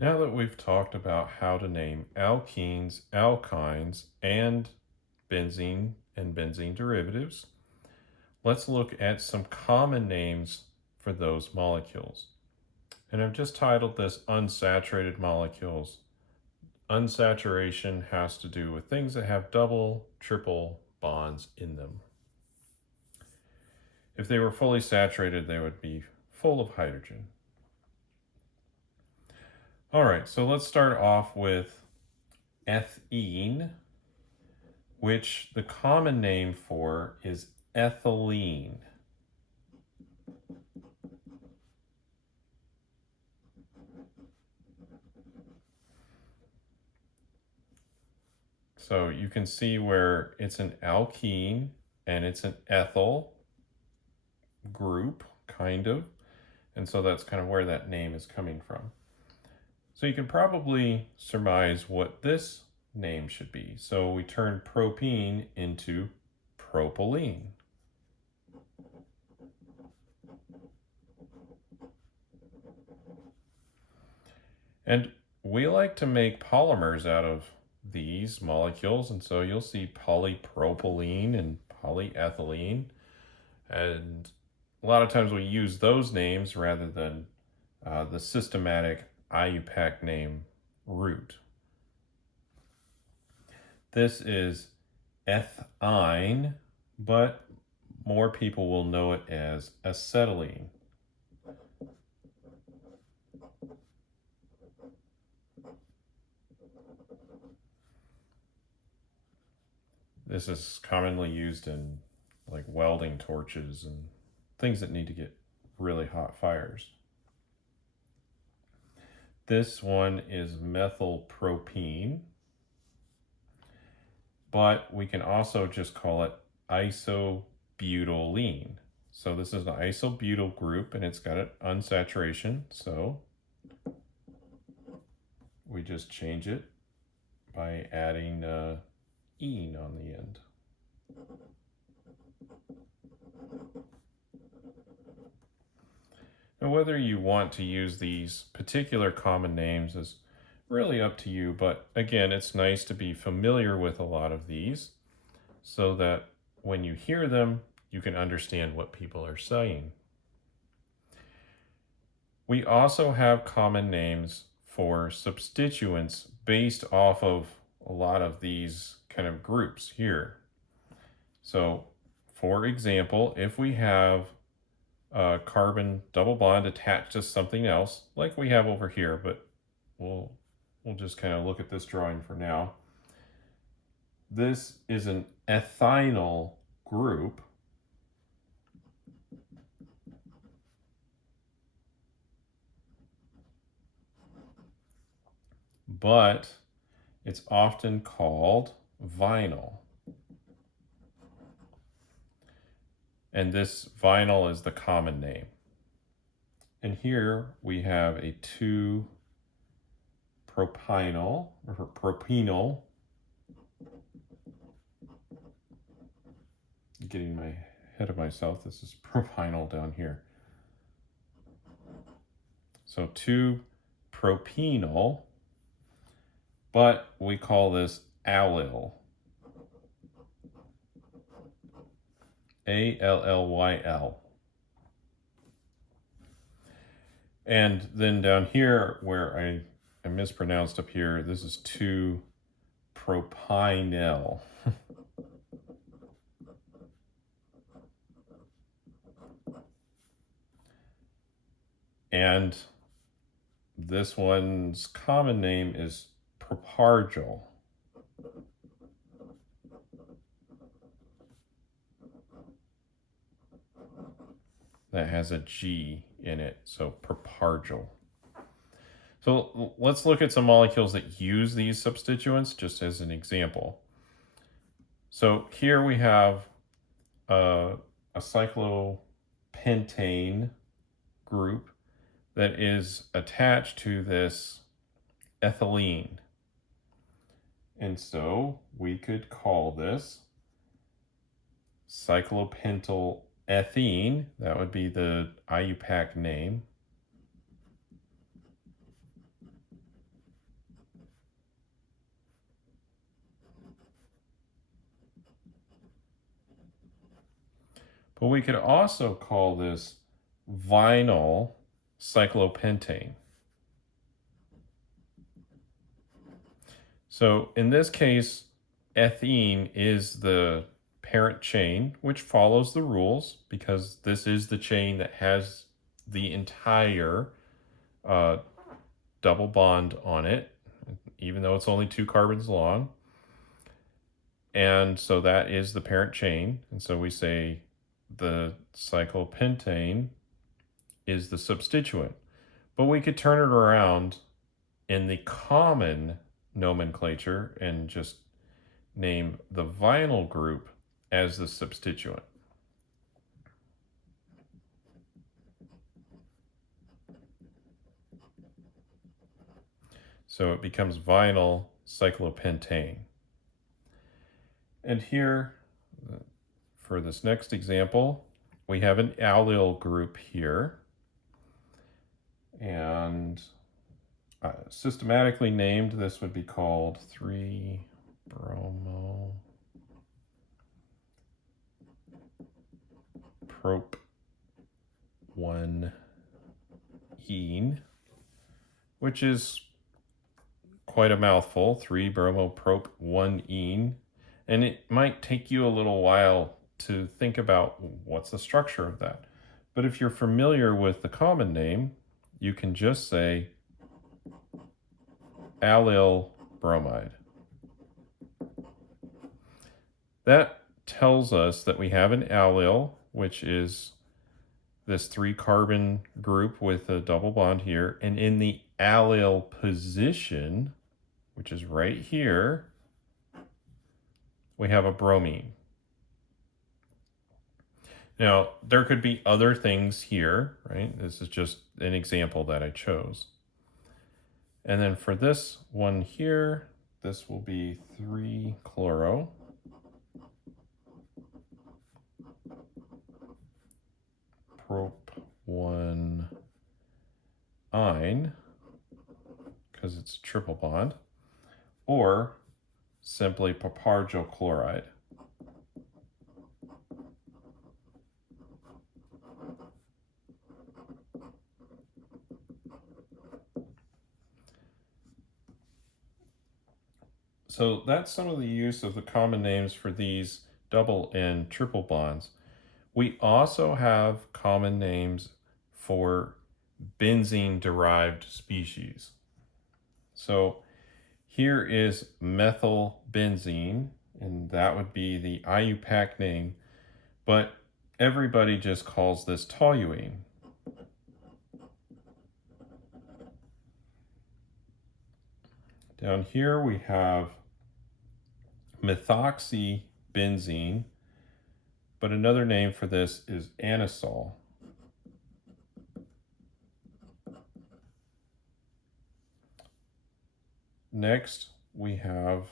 Now that we've talked about how to name alkenes, alkynes, and benzene derivatives, let's look at some common names for those molecules. And I've just titled this Unsaturated Molecules. Unsaturation has to do with things that have double, triple bonds in them. If they were fully saturated, they would be full of hydrogen. All right, so let's start off with ethene, which the common name for is ethylene. So you can see where it's an alkene and it's an ethyl group, kind of. And so that's kind of where that name is coming from. So you can probably surmise what this name should be. So we turn propene into propylene. And we like to make polymers out of these molecules, and so you'll see polypropylene and polyethylene, and a lot of times we use those names rather than the systematic IUPAC name root. This is ethine, but more people will know it as acetylene. This is commonly used in like welding torches and things that need to get really hot fires. This one is methylpropene, but we can also just call it isobutylene. So this is an isobutyl group and it's got an unsaturation, so we just change it by adding ene on the end. Now, whether you want to use these particular common names is really up to you, but again, it's nice to be familiar with a lot of these so that when you hear them, you can understand what people are saying. We also have common names for substituents based off of a lot of these kind of groups here. So, for example, if we have a carbon double bond attached to something else, like we have over here, but we'll just kind of look at this drawing for now. This is an ethynyl group. But it's often called vinyl. And this vinyl is the common name. And here we have a 2-propionyl or propenyl. Getting my head of myself, this is propionyl down here. So 2-propenyl, but we call this allyl. A-L-L-Y-L. And then down here, where I mispronounced up here, this is 2-propionyl. And this one's common name is propargyl. That has a G in it, so propargyl. So let's look at some molecules that use these substituents just as an example. So here we have a cyclopentane group that is attached to this ethylene. And so we could call this cyclopentyl ethene. That would be the IUPAC name. But we could also call this vinyl cyclopentane. So in this case, ethene is the parent chain, which follows the rules because this is the chain that has the entire double bond on it, even though it's only 2 carbons long. And so that is the parent chain. And so we say the cyclopentane is the substituent. But we could turn it around in the common nomenclature and just name the vinyl group as the substituent. So it becomes vinyl cyclopentane. And here, for this next example, we have an allyl group here. And systematically named, this would be called 3-bromo prop 1-ene, which is quite a mouthful, 3-bromo prop 1-ene. And it might take you a little while to think about what's the structure of that. But if you're familiar with the common name, you can just say allyl bromide. That tells us that we have an allyl, which is this 3-carbon group with a double bond here. And in the allyl position, which is right here, we have a bromine. Now, there could be other things here, right? This is just an example that I chose. And then for this one here, this will be 3-chloro. Prop 1-ine, because it's a triple bond, or simply papargyl chloride. So that's some of the use of the common names for these double and triple bonds. We also have common names for benzene-derived species. So here is methyl benzene, and that would be the IUPAC name, but everybody just calls this toluene. Down here we have methoxybenzene, but another name for this is anisole. Next, we have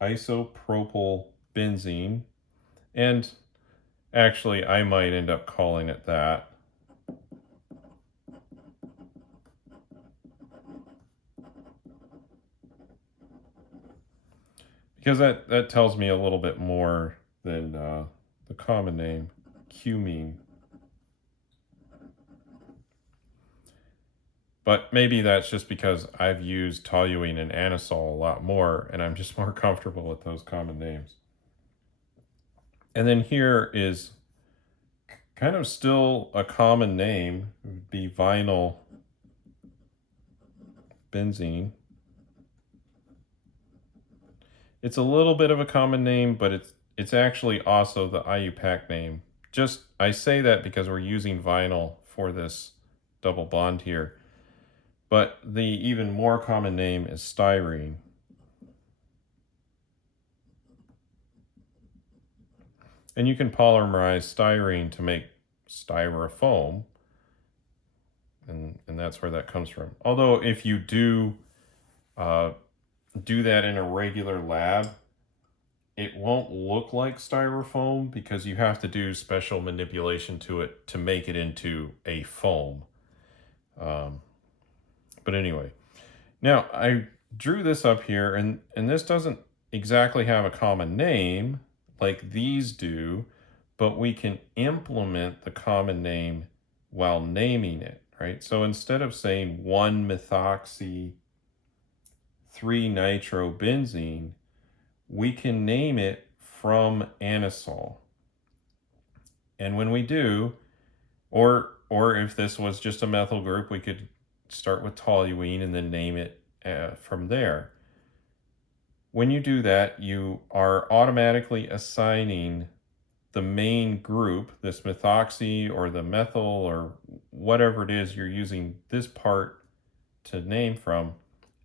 isopropyl benzene, and actually I might end up calling it that. Because that tells me a little bit more than the common name, cumene. But maybe that's just because I've used toluene and anisole a lot more, and I'm just more comfortable with those common names. And then here is kind of still a common name, it would be vinyl benzene. It's a little bit of a common name, but it's actually also the IUPAC name. Just, I say that because we're using vinyl for this double bond here. But the even more common name is styrene. And you can polymerize styrene to make styrofoam. And that's where that comes from. Although if you do that in a regular lab, it won't look like styrofoam because you have to do special manipulation to it to make it into a foam. But anyway, now I drew this up here, and this doesn't exactly have a common name like these do, but we can implement the common name while naming it, right? So instead of saying 1-methoxy 3-nitrobenzene, we can name it from anisole. And when we do, or if this was just a methyl group, we could start with toluene and then name it from there. When you do that, you are automatically assigning the main group, this methoxy or the methyl or whatever it is you're using this part to name from,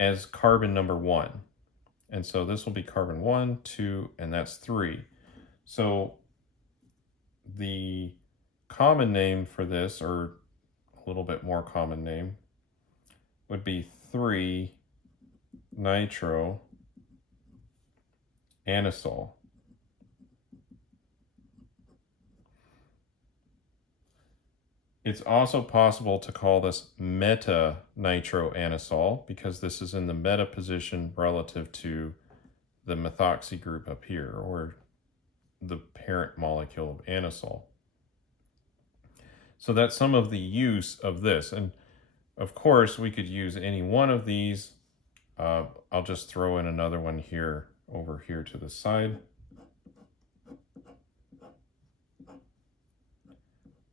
as carbon number 1. And so this will be carbon 1, 2, and that's 3. So the common name for this, or a little bit more common name, would be 3-nitroanisole. It's also possible to call this meta-nitroanisole because this is in the meta position relative to the methoxy group up here, or the parent molecule of anisole. So that's some of the use of this. And of course, we could use any one of these. I'll just throw in another one here, over here to the side.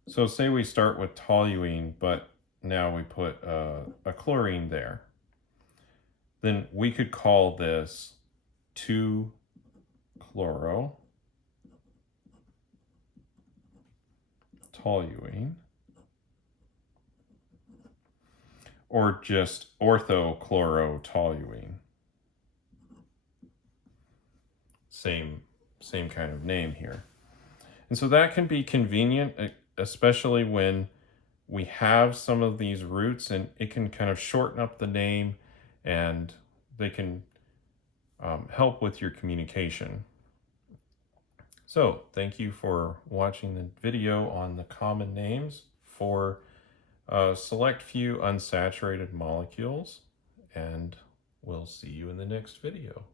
So say we start with toluene, but now we put a chlorine there. Then we could call this 2-chlorotoluene, or just orthochlorotoluene. Same kind of name here. And so that can be convenient, especially when we have some of these roots, and it can kind of shorten up the name, and they can help with your communication. So thank you for watching the video on the common names for a select few unsaturated molecules, and we'll see you in the next video.